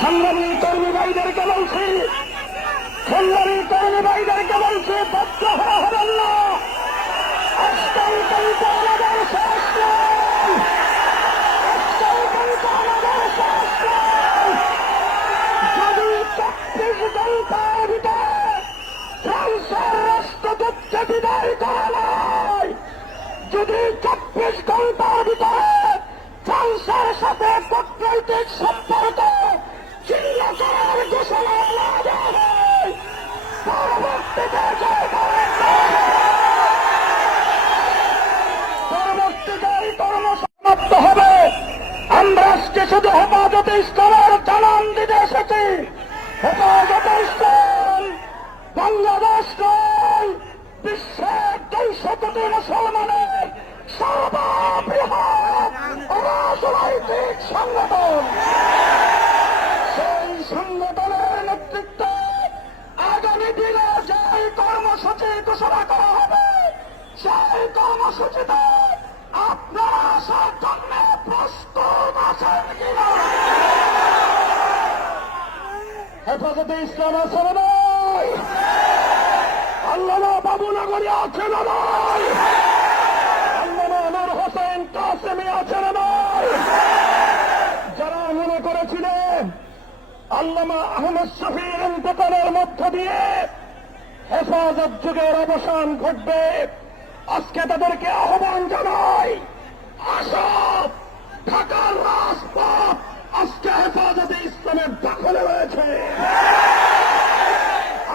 সংগ্রামী কর্মী ভাইদেরকে বলছি, সংগ্রামী কর্মী ভাইদেরকে বলছি, বদ্ধ হওয়া হবেন যদি চব্বিশ ঘণ্টার ভিতরে সাথে সম্পর্ক সমাপ্ত হবে আমরা আজকে শুধু হেফাজতে ইসলামের জানান দিতে এসেছি হেফাজতে ইসলাম বাংলাদেশ নয় সংগঠন সেই সংগঠনের ঘোষণা করা হবে। সেই কর্মসূচিতে আপনারা আসার জন্য প্রস্তুত আছেন কিনা? হেফাজতে ইসলাম আছে না আল্লামা হোসেন যারা মনে করেছিলেন, আল্লামা আহমদ শফির ইন্তকালের মধ্য দিয়ে হেফাজত যুগের অবসান ঘটবে। আজকে তাদেরকে আহ্বান জানাই আসো ঢাকার রাজপথ আজকে হেফাজতে ইসলামের দখলে রয়েছে।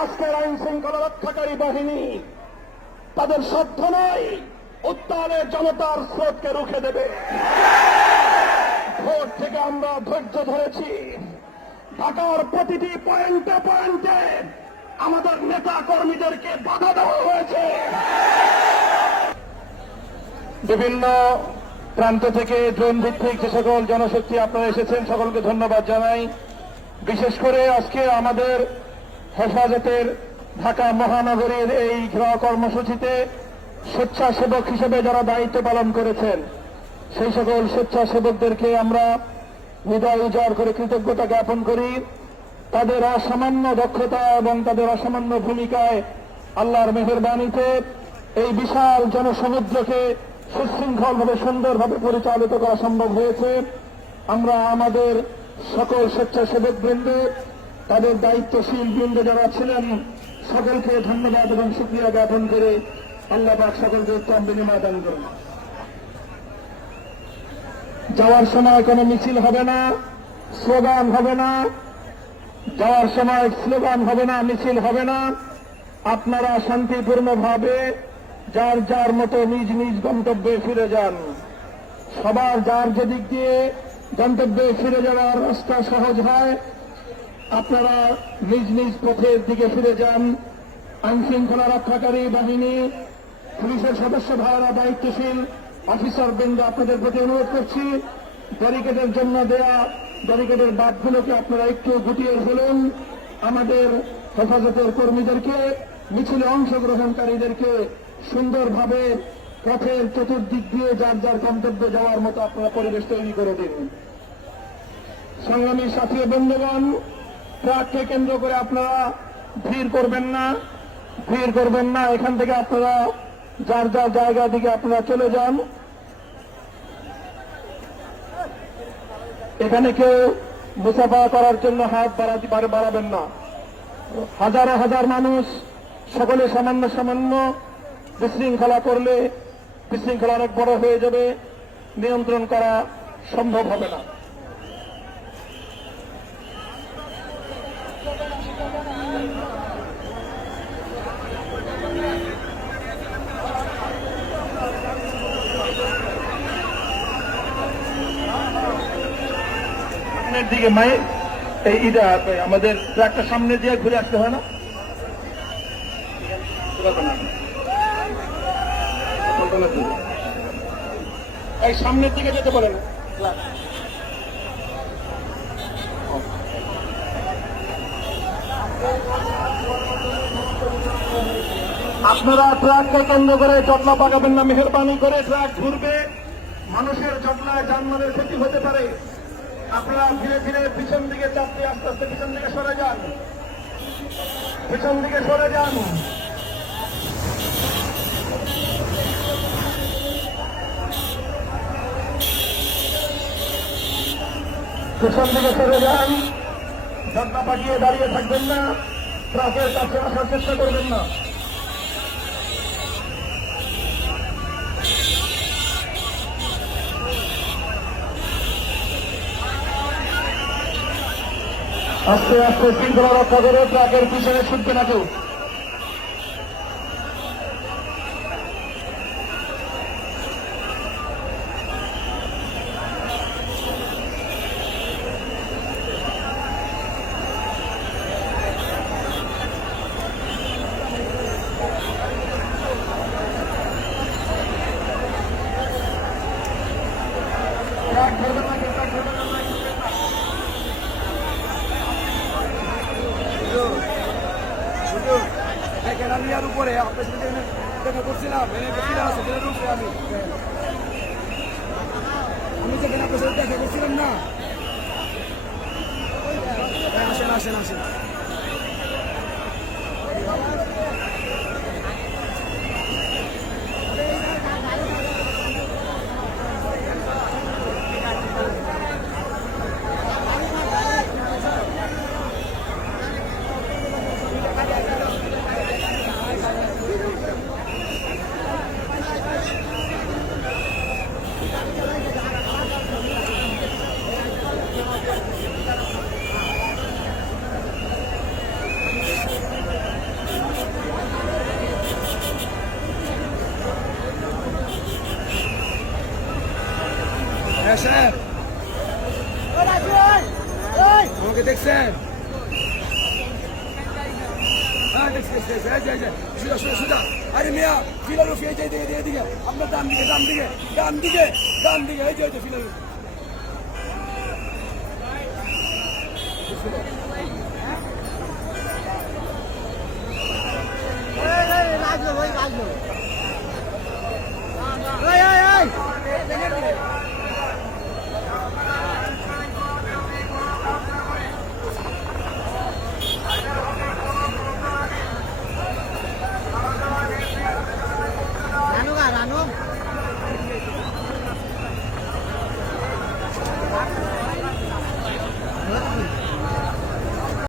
আজকের আইন শৃঙ্খলা রক্ষাকারী বাহিনী তাদের সাধ্য নয় উত্তালের জনতার স্রোতকে রুখে দেবে। ভোট থেকে আমরা ধৈর্য ধরেছি। ঢাকার প্রতিটি পয়েন্টে পয়েন্টে আমাদের নেতা কর্মীদেরকে বাধা দেওয়া হয়েছে। বিভিন্ন প্রান্ত থেকে ড্রোন ভিত্তিক যে সকল জনশক্তি আপনারা এসেছেন, সকলকে ধন্যবাদ জানাই। বিশেষ করে আজকে আমাদের হেফাজতের ঢাকা মহানগরীর এই ঘেরাও কর্মসূচিতে স্বেচ্ছাসেবক হিসেবে যারা দায়িত্ব পালন করেছেন, সেই সকল স্বেচ্ছাসেবকদেরকে আমরা হৃদয় উজাড় করে কৃতজ্ঞতা জ্ঞাপন করি। তাদের অসামান্য দক্ষতা এবং তাদের অসামান্য ভূমিকায় আল্লাহর মেহরবানিতে এই বিশাল জনসমুদ্রকে সুশৃঙ্খলভাবে, সুন্দরভাবে পরিচালিত করা সম্ভব হয়েছে। আমরা আমাদের সকল স্বেচ্ছাসেবক বৃন্দ, তাদের দায়িত্বশীল বৃন্দ যারা ছিলেন, সকলকে ধন্যবাদ এবং সুক্রিয়া জ্ঞাপন করে আল্লাহ পাক সকলকে উত্তম বিনিময় দান করুন। যাওয়ার সময় কোনো মিছিল হবে না, স্লোগান হবে না যাওয়ার সময় স্লোগান হবে না, মিছিল হবে না। আপনারা শান্তিপূর্ণভাবে যার যার মতো নিজ নিজ গন্তব্যে ফিরে যান। সবার যার যেদিক দিয়ে গন্তব্যে ফিরে যাওয়ার রাস্তা সহজ হয়, আপনারা নিজ নিজ পথের দিকে ফিরে যান। আইন শৃঙ্খলা রক্ষাকারী বাহিনী, পুলিশের সদস্য ভাইয়েরা দায়িত্বশীল অফিসার বৃন্দ আপনাদের প্রতি অনুরোধ করছি, ব্যারিকেডের জন্য দেয়া ব্যারিকেডের বাদগুলোকে আপনারা একটু গুটিয়ে ফেলুন। আমাদের হেফাজতের কর্মীদেরকে, মিছিলে অংশগ্রহণকারীদেরকে সুন্দরভাবে পথের চতুর্দিক দিয়ে যার যার গন্তব্যে যাওয়ার মতো আপনারা পরিবেশ তৈরি করে দিন। সংগ্রামী সাথী বন্ধুগণ ট্রাককে কেন্দ্র করে আপনারা ভিড় করবেন না, ভিড় করবেন না। এখান থেকে আপনারা যার যার জায়গা দিকে আপনারা চলে যান। এখানে কেউ মুসাফা করার জন্য হাত বাড়াতে পারে, বাড়াবেন না। হাজার হাজার মানুষ সকলে সামান্য সামান্য বিশৃঙ্খলা করলে বিশৃঙ্খলা অনেক বড় হয়ে যাবে, নিয়ন্ত্রণ করা সম্ভব হবে না। সামনের দিকে মায়ের এই ইটা আমাদের ট্রাকটা সামনে দিয়ে ঘুরে আসতে হয় না? এই সামনের দিকে যেতে বলেন আপনারা ট্রাককে কেন্দ্র করে জটলা পাকাবেন না, মেহরবানি করে ট্রাক ঘুরবে। মানুষের জটলায় যানবাহনের ক্ষতি হতে পারে। আপনারা ধীরে ধীরে পিছন দিকে চাপতে আস্তে আস্তে পিছন দিকে সরে যান। পিছন দিকে সরে যান। পিছন দিকে সরে যান। জটলা পাকিয়ে দাঁড়িয়ে থাকবেন না। ট্রাকের কাছে আসার চেষ্টা করবেন না। আস্তে আস্তে শৃঙ্খলা রক্ষা করে ট্রাকের পিছনে ছুটতে না কেউ ট্রাক ধরবেন না কেউ, ট্রাক ধরবেন না, ট্রাক ধরবেন না। হুজুর, দেখেন আমি আর উপরে আপনার সাথে যেখানে করছিলাম আমি। আমি যেখানে আপনার সাথে দেখা করছিলাম না। আসেন আসেন আসেন। আমাকে দেখছেন? আরে মেয়া ফিলার রুফি এই যে এদিকে এদিকে। আপনার ডান দিকে ডান দিকে ডান দিকে ডান দিকে। এই যে এই যে ফিলার ভাই লাগল।